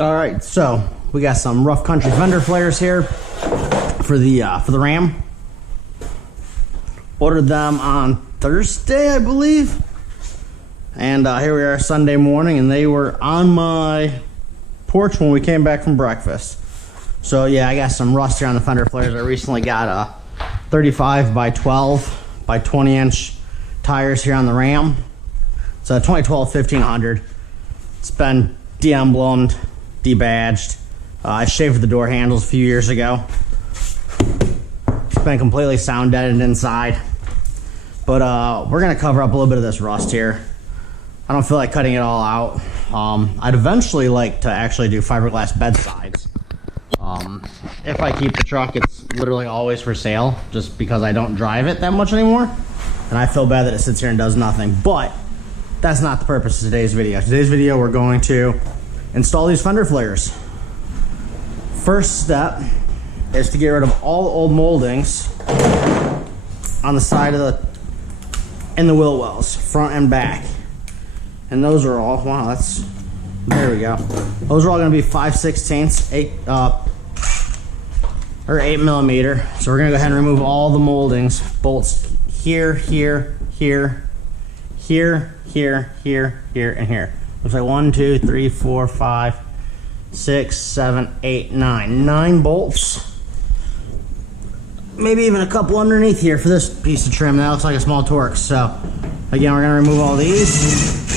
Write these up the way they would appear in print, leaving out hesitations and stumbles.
All right, so we got some rough country fender flares here for the Ram. Ordered them on Thursday, I believe, and here we are Sunday morning, and they were on my porch when we came back from breakfast. So yeah, I got some rust here on the fender flares. I recently got a 35 by 12 by 20 inch tires here on the Ram. It's a 2012 1500. It's been de-emblemed, debadged. I shaved the door handles a few years ago. It's been completely sound deadened inside. But we're gonna cover up a little bit of this rust here. I don't feel like cutting it all out. I'd eventually like to actually do fiberglass bedsides. If I keep the truck, it's literally always for sale, just because I don't drive it that much anymore. And I feel bad that it sits here and does nothing. But that's not the purpose of today's video. Today's video, we're going to install these fender flares. First step is to get rid of all the old moldings on the side of in the wheel wells, front and back. And those are all, wow, that's, there we go. Those are all gonna be 5/16, 8 millimeter. So we're gonna go ahead and remove all the moldings, bolts here, here, here, here, here, here, here, and here. Looks like 1, 2, 3, 4, 5, 6, 7, 8, 9. 9 bolts. Maybe even a couple underneath here for this piece of trim. That looks like a small Torx. So again, we're gonna remove all these.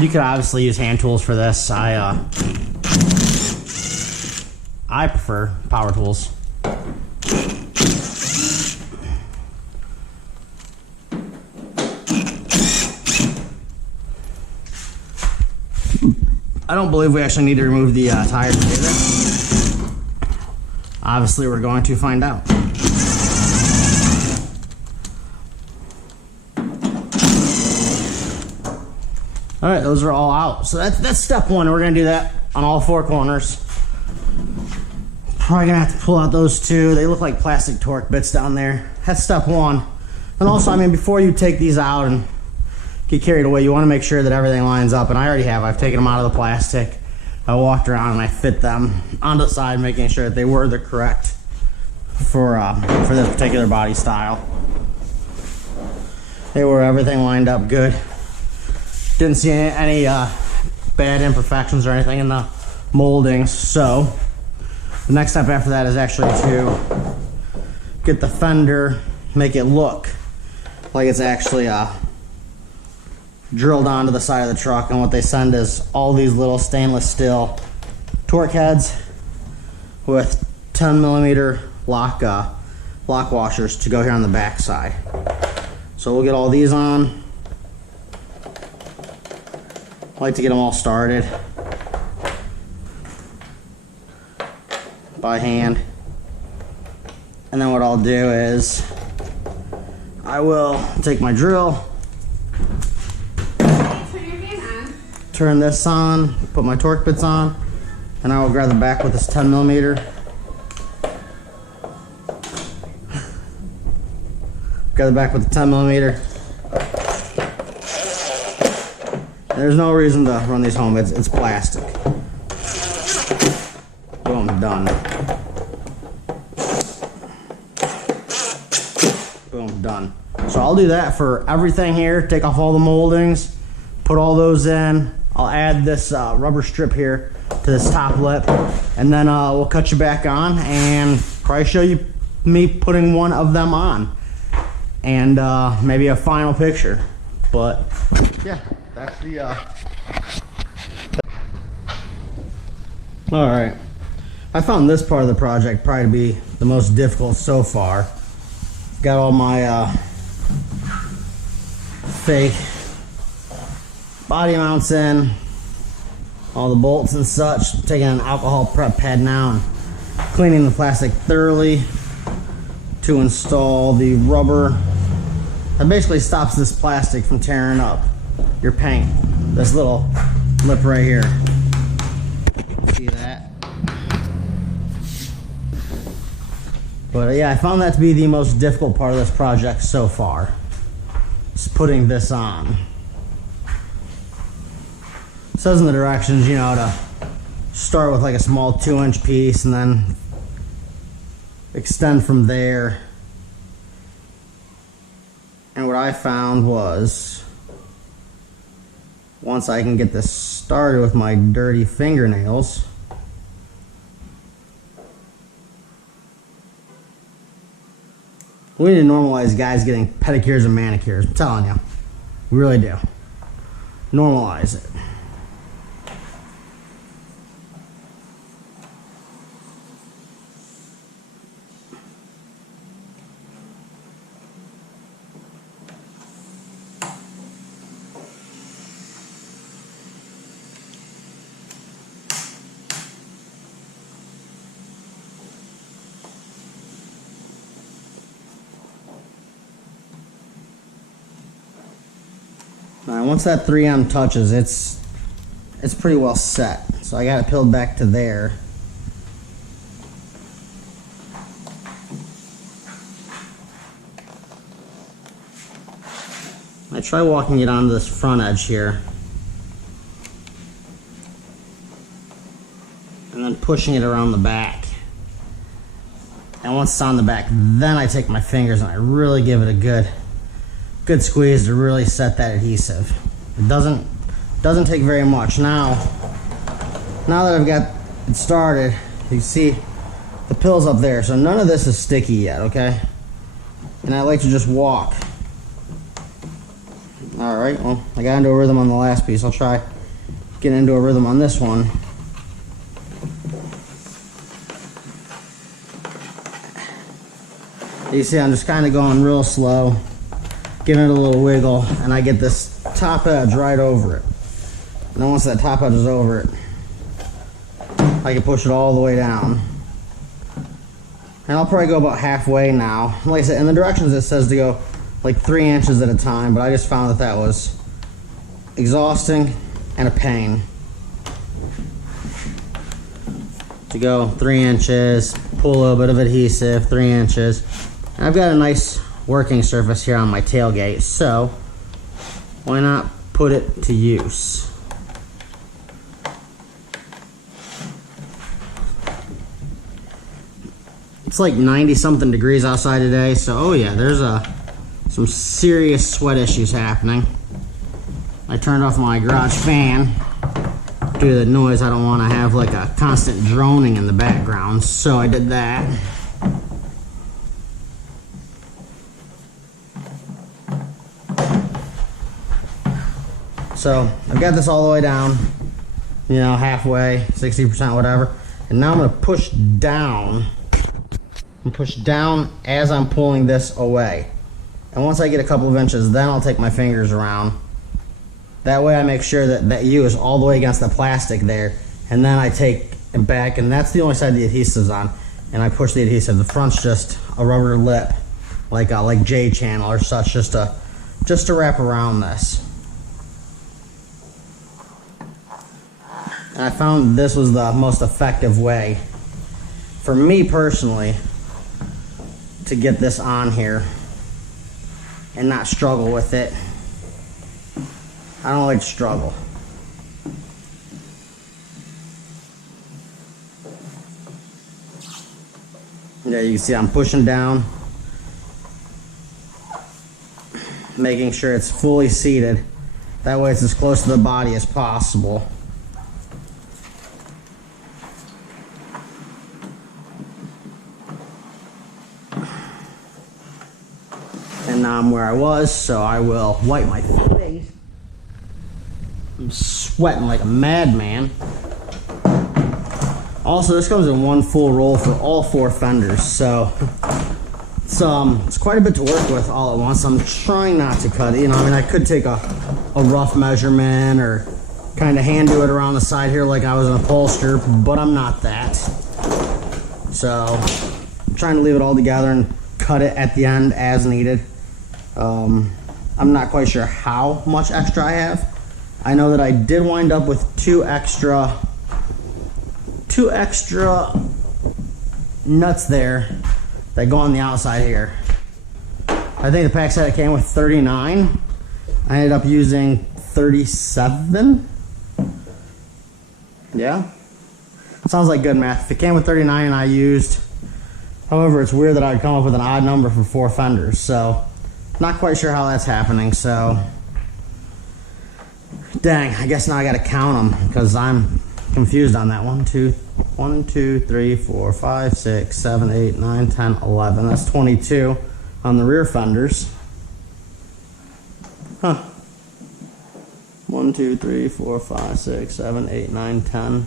You could obviously use hand tools for this. I prefer power tools. I don't believe we actually need to remove the tires either. Obviously, we're going to find out. All right, those are all out. So that's step one. We're gonna do that on all 4 corners. Probably gonna have to pull out those 2. They look like plastic torque bits down there. That's step 1. And also, I mean, before you take these out and get carried away, you wanna make sure that everything lines up. And I already have. I've taken them out of the plastic. I walked around and I fit them onto the side, making sure that they were the correct for this particular body style. They were everything lined up good. Didn't see any bad imperfections or anything in the moldings. So the next step after that is actually to get the fender, make it look like it's actually drilled onto the side of the truck. And what they send is all these little stainless steel torque heads with 10 millimeter lock washers to go here on the back side. So we'll get all these on. I like to get them all started by hand. And then what I'll do is I will take my drill, turn this on, put my torque bits on, and I will grab the back with this 10 millimeter. Grab the back with the 10 millimeter. There's no reason to run these home. It's plastic. Boom, done. Boom, done. So I'll do that for everything here. Take off all the moldings, put all those in. I'll add this rubber strip here to this top lip, and then we'll cut you back on and probably show you me putting one of them on, and maybe a final picture. But yeah. That's the all right. I found this part of the project probably to be the most difficult so far. Got all my fake body mounts in, all the bolts and such. Taking an alcohol prep pad now and cleaning the plastic thoroughly to install the rubber that basically stops this plastic from tearing up your paint. This little lip right here. See that? But yeah, I found that to be the most difficult part of this project so far. Just putting this on. It says in the directions, you know, to start with like a small 2-inch piece and then extend from there. And what I found was, once I can get this started with my dirty fingernails, we need to normalize guys getting pedicures and manicures. I'm telling you. We really do. Normalize it. Now, once that 3M touches, it's pretty well set. So I got it peeled back to there. I try walking it onto this front edge here, and then pushing it around the back. And once it's on the back, then I take my fingers and I really give it a good squeeze to really set that adhesive. It doesn't take very much. Now that I've got it started, you can see the pill's up there, so none of this is sticky yet, okay? And I like to just walk. Alright, well, I got into a rhythm on the last piece. I'll try getting into a rhythm on this one. You see, I'm just kind of going real slow, giving it a little wiggle, and I get this top edge right over it. And then once that top edge is over it, I can push it all the way down. And I'll probably go about halfway now. Like I said, in the directions it says to go like 3 inches at a time, but I just found that was exhausting and a pain. To go 3 inches, pull a little bit of adhesive, 3 inches. And I've got a nice working surface here on my tailgate, so why not put it to use? It's like 90 something degrees outside today, so oh yeah, there's some serious sweat issues happening. I turned off my garage fan due to the noise. I don't want to have like a constant droning in the background, so I did that. So I've got this all the way down, you know, halfway, 60%, whatever. And now I'm going to push down as I'm pulling this away. And once I get a couple of inches, then I'll take my fingers around. That way I make sure that that U is all the way against the plastic there. And then I take it back, and that's the only side the adhesive's on. And I push the adhesive. The front's just a rubber lip, like J channel or such, just to wrap around this. And I found this was the most effective way, for me personally, to get this on here and not struggle with it. I don't like to struggle. Yeah, you can see I'm pushing down, making sure it's fully seated. That way it's as close to the body as possible. And now I'm where I was, so I will wipe my face. I'm sweating like a madman. Also, this comes in one full roll for all 4 fenders, so it's quite a bit to work with all at once. I'm trying not to cut it. You know, I mean, I could take a rough measurement or kind of hand do it around the side here like I was an upholsterer, but I'm not that. So I'm trying to leave it all together and cut it at the end as needed. I'm not quite sure how much extra I have. I know that I did wind up with two extra nuts there that go on the outside here. I think the pack said it came with 39. I ended up using 37. Yeah, sounds like good math. If it came with 39 and I used, however, it's weird that I'd come up with an odd number for 4 fenders, so not quite sure how that's happening. So dang, I guess now I gotta count them because I'm confused on that. 1 2 3 4 5 6 7 8 9 10 11. That's 22 on the rear fenders. Huh. 1 2 3 4 5 6 7 8 9 10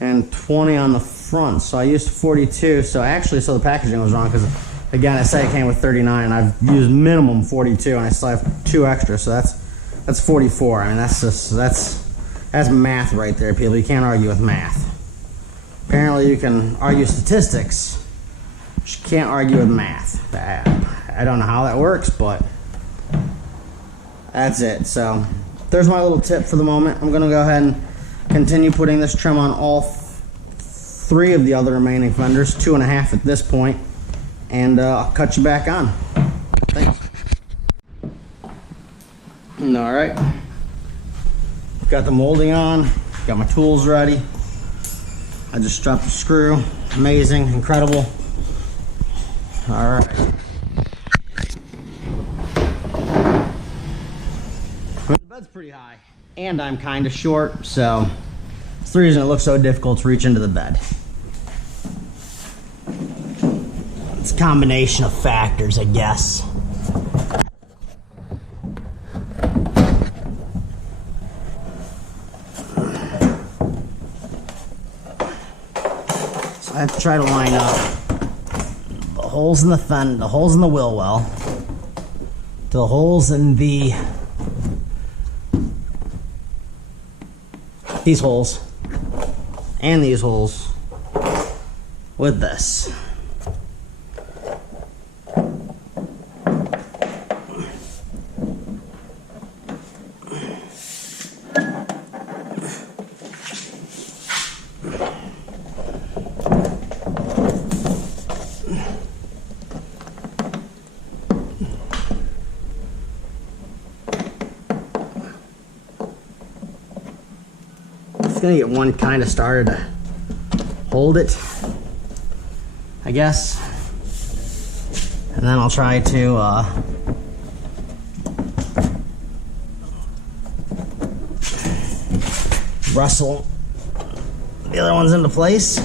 and 20 on the front. So I used 42. So actually, so the packaging was wrong because again, I said it came with 39 and I've used minimum 42 and I still have 2 extra, so that's 44. I mean, that's math right there, people. You can't argue with math. Apparently you can argue statistics, but you can't argue with math. I don't know how that works, but that's it. So there's my little tip for the moment. I'm gonna go ahead and continue putting this trim on all 3 of the other remaining fenders, 2.5 at this point, and I'll cut you back on. Thanks. All right, got the molding on, got my tools ready. I just dropped the screw. Amazing, incredible. All right. The bed's pretty high, and I'm kind of short, so it's the reason it looks so difficult to reach into the bed. It's a combination of factors, I guess. So I have to try to line up the holes in the holes in the wheel well to the holes in these holes and these holes with this. Just gonna get one kind of started to hold it, I guess, and then I'll try to rustle the other ones into place.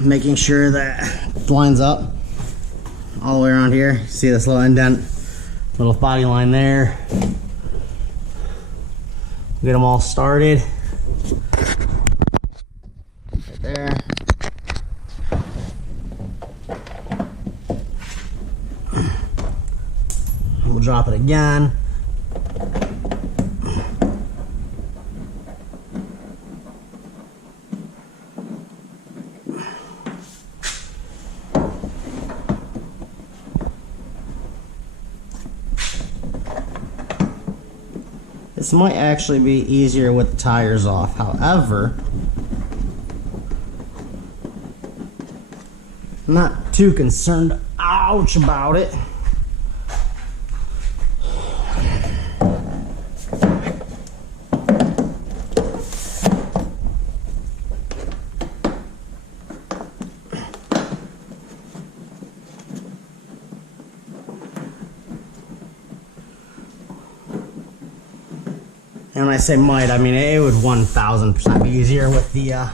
Making sure that it lines up all the way around here. See this little indent, little body line there. Get them all started. Right there. We'll drop it again. This might actually be easier with the tires off. However, I'm not too concerned, ouch, about it. And when I say might, I mean it would 1000% be easier with the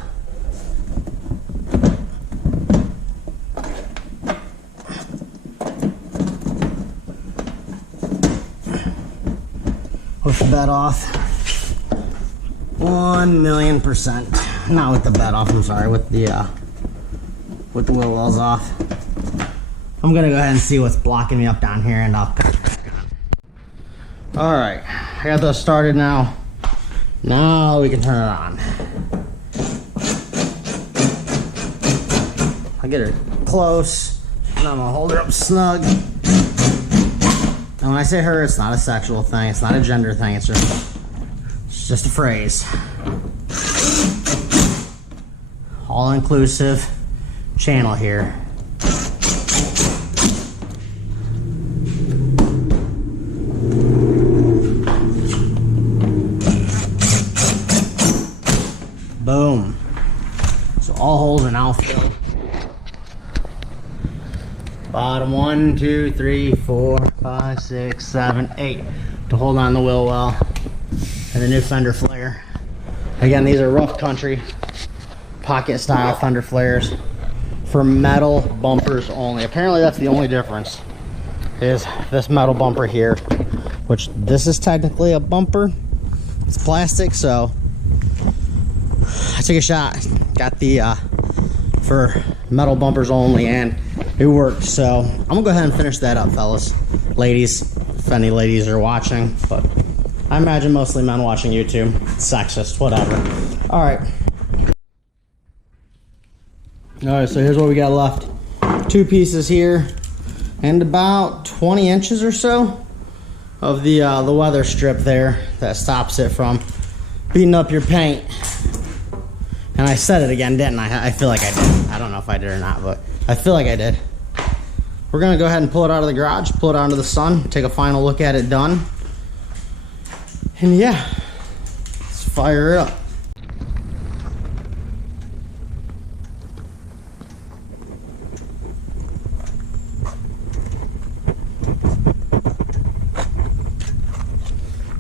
bed off. 1,000,000%. Not with the bed off, I'm sorry, with the wheel wells off. I'm gonna go ahead and see what's blocking me up down here, and I'll cut it back on. Alright, I got those started now. Now we can turn it on. I'll get her close, and I'm gonna hold her up snug. And when I say her, it's not a sexual thing, it's not a gender thing, it's It's just a phrase. All-inclusive channel here. Boom. So all holes are now filled. Bottom 1, 2, 3, 4, 5, 6, 7, 8 to hold on the wheel well. And the new fender flare. Again, these are rough country pocket style fender flares for metal bumpers only. Apparently that's the only difference, is this metal bumper here, which this is technically a bumper. It's plastic, so I took a shot. Got the for metal bumpers only, and it worked. So I'm gonna go ahead and finish that up, fellas, ladies, if any ladies are watching, but I imagine mostly men watching YouTube. Sexist, whatever. All right, so here's what we got left. 2 pieces here and about 20 inches or so of the weather strip there that stops it from beating up your paint. And I said it again, didn't I? I feel like I did. I don't know if I did or not, but I feel like I did. We're gonna go ahead and pull it out of the garage, pull it out into the sun, take a final look at it done. And yeah, let's fire it up.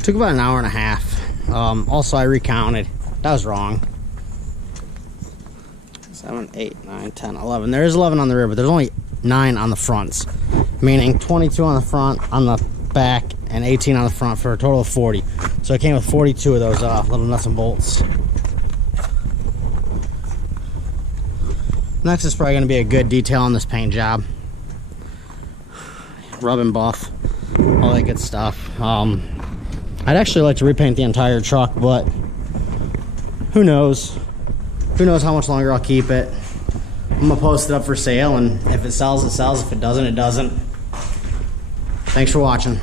Took about an hour and a half. Also, I recounted. That was wrong. 7, 8, 9, 10, 11. There is 11 on the rear, but there's only 9 on the fronts. Meaning 22 on the front, on the back, and 18 on the front for a total of 40. So it came with 42 of those little nuts and bolts. Next is probably going to be a good detail on this paint job. Rub and buff, all that good stuff. I'd actually like to repaint the entire truck, but who knows? Who knows how much longer I'll keep it. I'm gonna post it up for sale, and if it sells, it sells. If it doesn't, it doesn't. Thanks for watching.